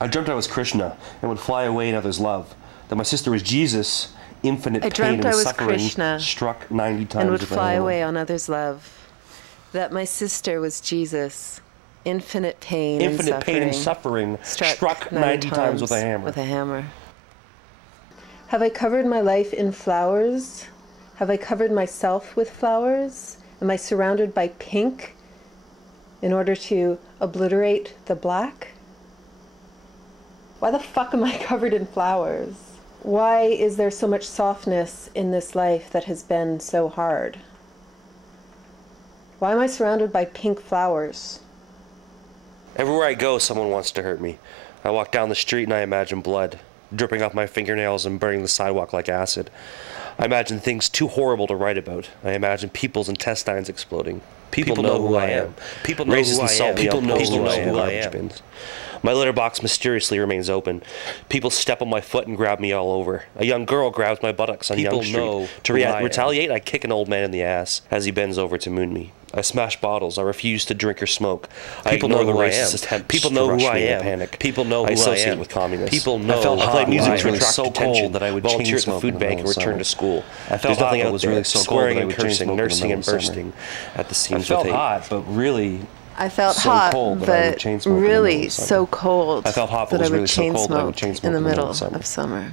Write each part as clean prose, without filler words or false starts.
I dreamt I was Krishna and would fly away in others' love. That my sister was Jesus, infinite pain and suffering, struck 90 times and would with a fly hammer. away on others' love. That my sister was Jesus, infinite pain and suffering, struck 90 times with a hammer. Have I covered my life in flowers? Have I covered myself with flowers? Am I surrounded by pink in order to obliterate the black? Why the fuck am I covered in flowers? Why is there so much softness in this life that has been so hard? Why am I surrounded by pink flowers? Everywhere I go, someone wants to hurt me. I walk down the street and I imagine blood dripping off my fingernails and burning the sidewalk like acid. I imagine things too horrible to write about. I imagine people's intestines exploding. People know who I am. People know who I am. People know who I am. My litter box mysteriously remains open. People step on my foot and grab me all over. A young girl grabs my buttocks on Young Street. To retaliate, I kick an old man in the ass as he bends over to moon me. I smash bottles. I refuse to drink or smoke. I ignore the racist attempts. People know who I am. People know who I associate with communists. People know. I felt hot. Music was really so cold that I would volunteer at the food bank and return to school. I felt hot. It was really so cold that I would cursing, nursing, and bursting at the seams with hate. I felt hot, but really. I felt hot, but really so cold that I would chain smoke in the middle of summer.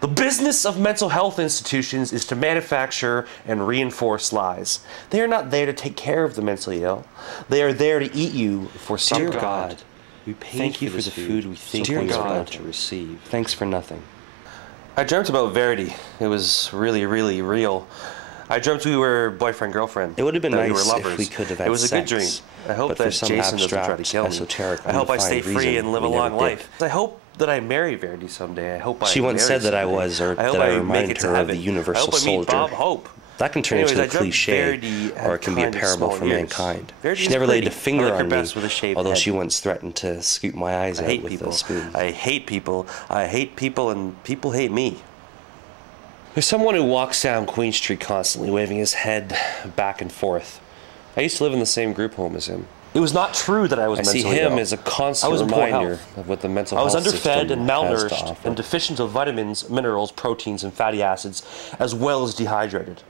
The business of mental health institutions is to manufacture and reinforce lies. They are not there to take care of the mentally ill. They are there to eat you for some Dear God. God, we thank you for the food we think we are about to receive. Thanks for nothing. I dreamt about Verdi. It was really, really real. I dreamt we were boyfriend-girlfriend. It would have been nice we were lovers. if we could have had sex. It was a good dream. I hope that Jason doesn't try to kill me. Esoteric, I hope I stay free and live a long life. I hope that I marry Verdi someday. I hope She once said that I was, or that I reminded her of the universal soldier. Bob Hope. That can turn into a cliche, or it can be a parable for mankind. She never laid a finger on me, although she once threatened to scoop my eyes out with a spoon. I hate people. I hate people, and people hate me. There's someone who walks down Queen Street constantly, waving his head back and forth. I used to live in the same group home as him. It was not true that I was mentally ill. I see him as a constant reminder of what the mental health system has to offer. I was underfed and malnourished and deficient of vitamins, minerals, proteins, and fatty acids, as well as dehydrated.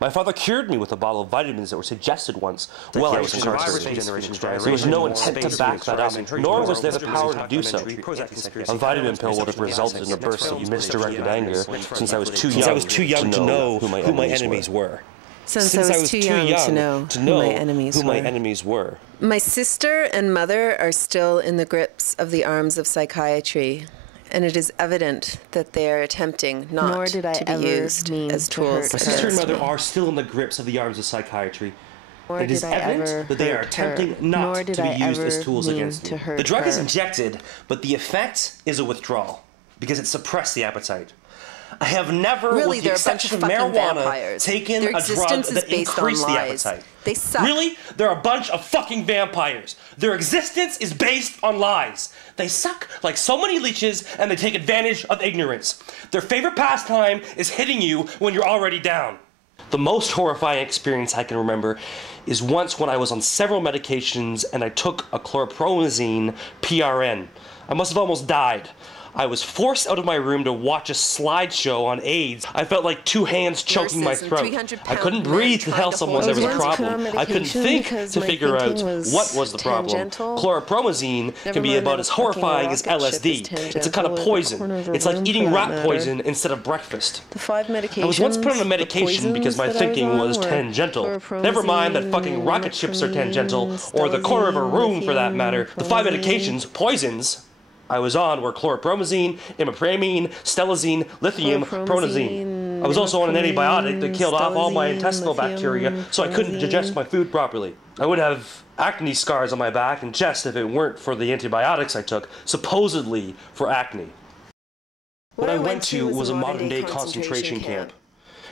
My father cured me with a bottle of vitamins that were suggested once while I was incarcerated. There was no intent to back that up, nor was there the power to do so. A vitamin pill would have resulted in a burst of misdirected anger since I was too young to know who my enemies were. Since I was too young to know who my enemies were. My sister and mother are still in the grips of the arms of psychiatry, and it is evident that they are attempting not to be used as tools. My sister and mother are still in the grips of the arms of psychiatry. It is evident that they are attempting not to be used as tools against me. The drug is injected, but the effect is a withdrawal, because it suppressed the appetite. I have never, with the exception of marijuana, taken a drug that increased the appetite. They suck. Really? They're a bunch of fucking vampires. Their existence is based on lies. They suck like so many leeches, and they take advantage of ignorance. Their favorite pastime is hitting you when you're already down. The most horrifying experience I can remember is once when I was on several medications and I took a chlorpromazine PRN. I must have almost died. I was forced out of my room to watch a slideshow on AIDS. I felt like two hands choking my throat. I couldn't breathe to tell someone there was a problem. I couldn't think to figure out what was the problem. Chlorpromazine can be about as horrifying as LSD. It's a kind of poison. It's like eating rat poison instead of breakfast. I was once put on a medication because my thinking was tangential. Never mind that fucking rocket ships are tangential, or the corner of a room for that matter. The 5 medications, poisons, I was on were chlorpromazine, imipramine, stelazine, lithium, pronazine. I was also on an antibiotic that killed off all my intestinal bacteria, so I couldn't digest my food properly. I would have acne scars on my back and chest if it weren't for the antibiotics I took, supposedly for acne. What I went to was a modern-day concentration camp.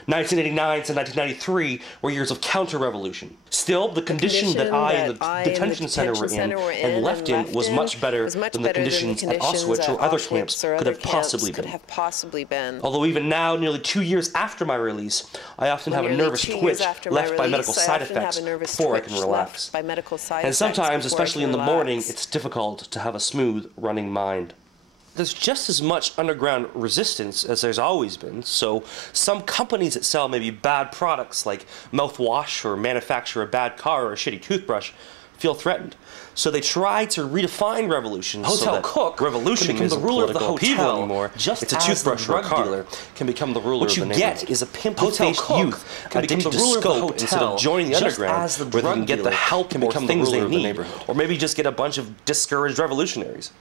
1989 to 1993 were years of counter-revolution. Still, the condition that I and the detention center were in and left in was much better than the conditions at Auschwitz or other camps could have possibly been. Although even now, nearly 2 years after my release, I often have a nervous twitch left by medical side effects before I can relax. And sometimes, especially in the morning, it's difficult to have a smooth running mind. There's just as much underground resistance as there's always been, so some companies that sell maybe bad products like mouthwash or manufacture a bad car or a shitty toothbrush feel threatened. So they try to redefine revolution so that revolution can become the ruler of the hotel anymore. Just it's a toothbrush or a car dealer can become the ruler of the neighborhood. What you get is a pimple-faced youth addicted to scope instead of joining the underground where they can get the help or things they need, or maybe just get a bunch of discouraged revolutionaries.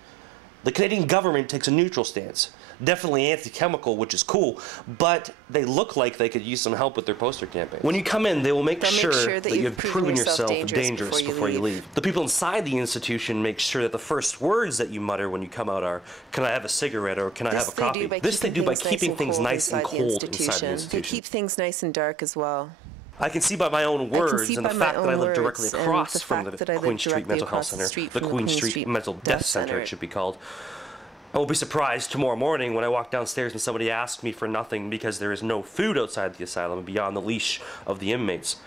The Canadian government takes a neutral stance, definitely anti-chemical, which is cool, but they look like they could use some help with their poster campaign. When you come in, they will make sure that you've proven yourself dangerous before you leave. The people inside the institution make sure that the first words that you mutter when you come out are, "Can I have a cigarette?" or "Can I have a coffee?" This they do by keeping things nice and cold inside the institution. They keep things nice and dark as well. I can see by my own words and the fact that I live directly across from the Queen Street Mental Health Center, the Queen Street Mental Death Center it should be called. I will be surprised tomorrow morning when I walk downstairs and somebody asks me for nothing because there is no food outside the asylum beyond the leash of the inmates.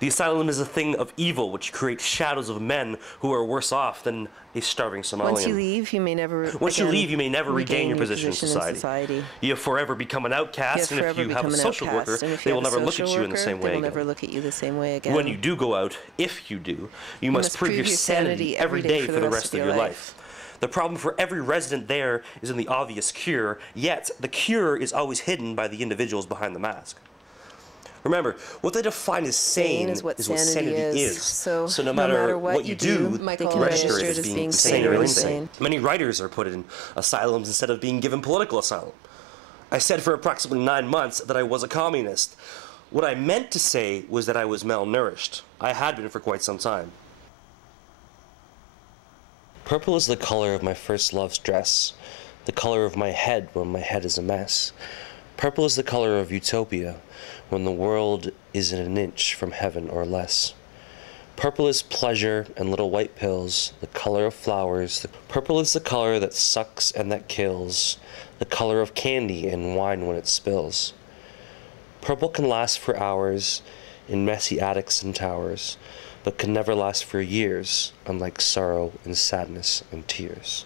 The asylum is a thing of evil which creates shadows of men who are worse off than a starving Somalian. Once you leave, you may never regain your position in society. You forever become an outcast, and if you have a social worker, they will never look at you in the same way again. They will never look at you the same way again. When you do go out, if you do, you must prove your sanity every day for the rest of your life. The problem for every resident there is in the obvious cure, yet the cure is always hidden by the individuals behind the mask. Remember, what they define as sane is what sanity is. So no matter what you do, they can register it as being sane or insane. Many writers are put in asylums instead of being given political asylum. I said for approximately 9 months that I was a communist. What I meant to say was that I was malnourished. I had been for quite some time. Purple is the color of my first love's dress, the color of my head when my head is a mess. Purple is the color of utopia, when the world is in an inch from heaven or less. Purple is pleasure and little white pills, the color of flowers. Purple is the color that sucks and that kills, the color of candy and wine when it spills. Purple can last for hours in messy attics and towers, but can never last for years, unlike sorrow and sadness and tears.